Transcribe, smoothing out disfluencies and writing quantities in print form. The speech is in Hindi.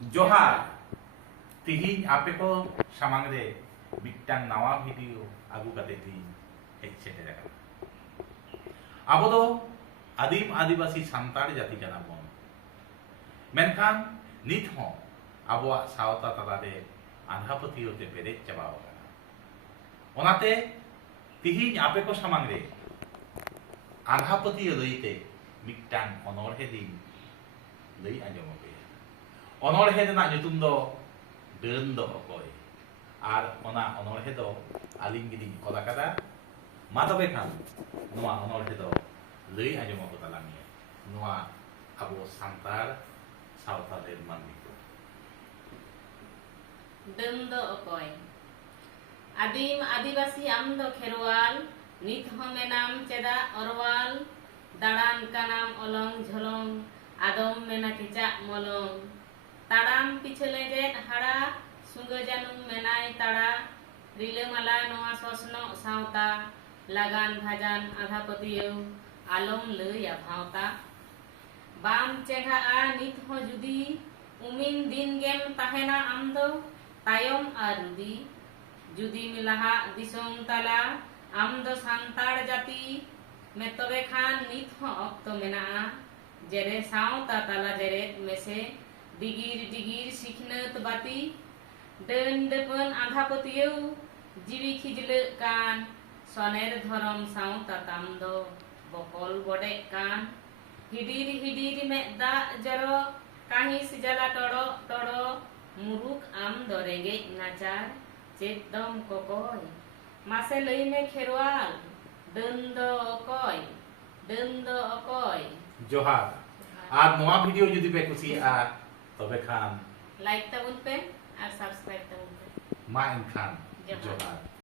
जोहार तिहिन आपे को सामांग रे मिट्टांग नावा भिडियो आगु काते तिहिन हेज सेटेर आकाना आबो दो आदिम आदिवासी सान्ताड़ जाति काना बोन मेनखान नित हों आबोआ सावता तलारे आंधापतियो ते पेरेज चाबाव आकाना ओनाते तिहिन आपे को सामांग रे आंधापतियो लईते मिट्टांग अनोरहे दिन लई आंजम पे अनोरहे रेनाग nyutum do deun do okoy ar ona अनोरहे do aling giding ola kada ma tobe khan noa अनोरहे do lei आंजम ko talangi noa abo santar sawta ren manni ko deun do okoy आदिम आदिवासी आम दो खेरवाल नित हो मेनाम चेदा अरवाल दाड़ान कानाम अलंग झलंग आदम मेना किचा मलंग ताड़ाम पिछले जेट हाड़ा सुंग जानुम मेनाय ताड़ा रिलेमाला नोआ ससनो सावता लागान भाजान आधापतियो आलम लैया भावता बाम चेघा आ नित हो जुदी उमिन दिन गेम ताहेना आम दो तायम आ रुदी जुदी मिलाहा दिसोम तला आम दो सांताड़ जाति में तबे खान नित हो अक्तो मेना जेरे सावता तला जेरे मेसे डिगिर डिगिर सिखनत बाती देन देपन आधापतियो जीवी खिजले कान सनेर धरम सावता ताम दो बकल बडे कान हिडिर हिडिर में दा जरो काहिस जला टड़ो टड़ो मुरुक आम दो रेगे नाचार चेतम कोकोय मासे लईने खेरवाल दंदो ओकोय जोहार আর নোয়া ভিডিও যদি পে কুসিয়া তবে খান लाइक तबुन पे और सब्सक्राइब तबुन पे মা এন খান जोहार। जोहार